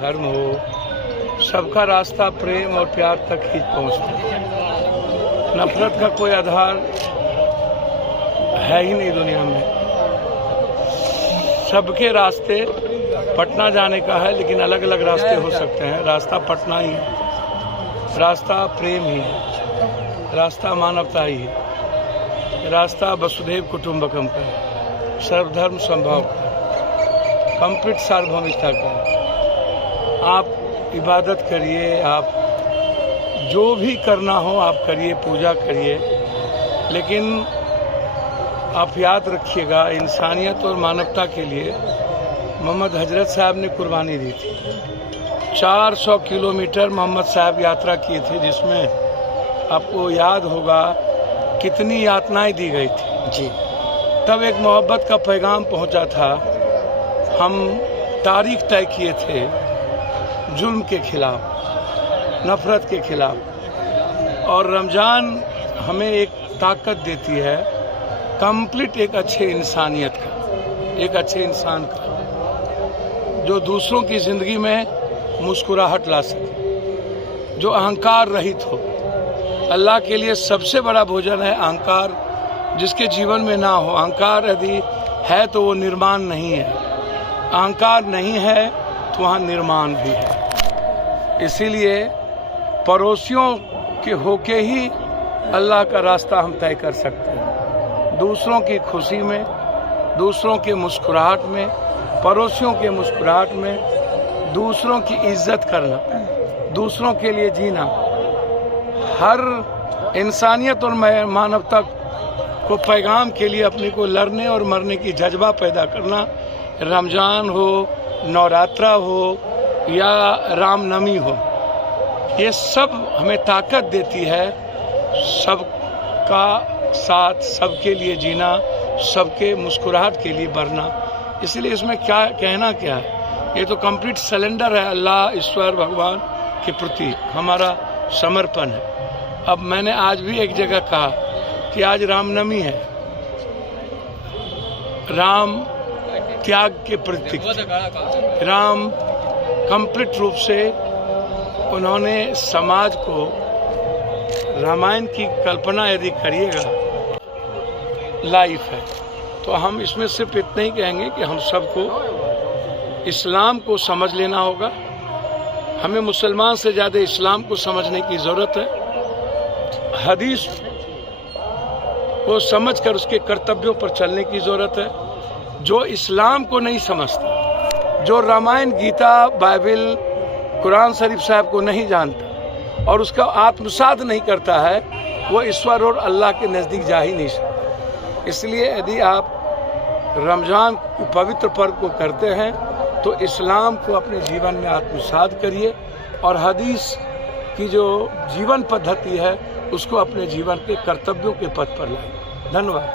धर्म हो, सबका रास्ता प्रेम और प्यार तक ही पहुँचता है। नफरत का कोई आधार है ही नहीं दुनिया में। सबके रास्ते पटना जाने का है, लेकिन अलग अलग रास्ते हो सकते हैं। रास्ता पटना ही है, रास्ता प्रेम ही है, रास्ता मानवता ही है, रास्ता वसुधैव कुटुंबकम का है, सर्वधर्म संभव का, कंप्लीट सार्वभौमिकता का। आप इबादत करिए, आप जो भी करना हो आप करिए, पूजा करिए, लेकिन आप याद रखिएगा इंसानियत और मानवता के लिए मोहम्मद हजरत साहब ने कुर्बानी दी थी। 400 किलोमीटर मोहम्मद साहब यात्रा किए थे, जिसमें आपको याद होगा कितनी यातनाएं दी गई थी जी। तब एक मोहब्बत का पैगाम पहुंचा था। हम तारीख तय किए थे जुल्म के खिलाफ, नफरत के खिलाफ, और रमज़ान हमें एक ताकत देती है कंप्लीट एक अच्छे इंसानियत का, एक अच्छे इंसान का, जो दूसरों की ज़िंदगी में मुस्कुराहट ला सके, जो अहंकार रहित हो। अल्लाह के लिए सबसे बड़ा भोजन है अहंकार, जिसके जीवन में ना हो। अहंकार यदि है तो वो निर्माण नहीं है, अहंकार नहीं है तो वहाँ निर्माण भी है। इसीलिए पड़ोसियों के होके ही अल्लाह का रास्ता हम तय कर सकते हैं। दूसरों की खुशी में, दूसरों के मुस्कुराहट में, पड़ोसियों के मुस्कुराहट में, दूसरों की इज्जत करना, दूसरों के लिए जीना, हर इंसानियत और मानवता को पैगाम के लिए अपने को लड़ने और मरने की जज्बा पैदा करना, रमज़ान हो, नवरात्रा हो या रामनवमी हो, ये सब हमें ताकत देती है सबका साथ, सबके लिए जीना, सबके मुस्कुराहट के लिए बढ़ना। इसलिए इसमें क्या कहना क्या है, ये तो कंप्लीट सरेंडर है अल्लाह ईश्वर भगवान के प्रति हमारा समर्पण है। अब मैंने आज भी एक जगह कहा कि आज रामनवमी है, राम त्याग के प्रतीक थे। राम कंप्लीट रूप से उन्होंने समाज को, रामायण की कल्पना यदि करिएगा लाइफ है, तो हम इसमें सिर्फ इतना ही कहेंगे कि हम सबको इस्लाम को समझ लेना होगा। हमें मुसलमान से ज़्यादा इस्लाम को समझने की ज़रूरत है। हदीस को समझकर उसके कर्तव्यों पर चलने की ज़रूरत है। जो इस्लाम को नहीं समझता, जो रामायण, गीता, बाइबल, कुरान शरीफ साहब को नहीं जानता और उसका आत्मसात नहीं करता है, वो ईश्वर और अल्लाह के नज़दीक जा ही नहीं सकता। इसलिए यदि आप रमज़ान पवित्र पर्व को करते हैं तो इस्लाम को अपने जीवन में आत्मसात करिए और हदीस की जो जीवन पद्धति है उसको अपने जीवन के कर्तव्यों के पथ पर लाइए। धन्यवाद।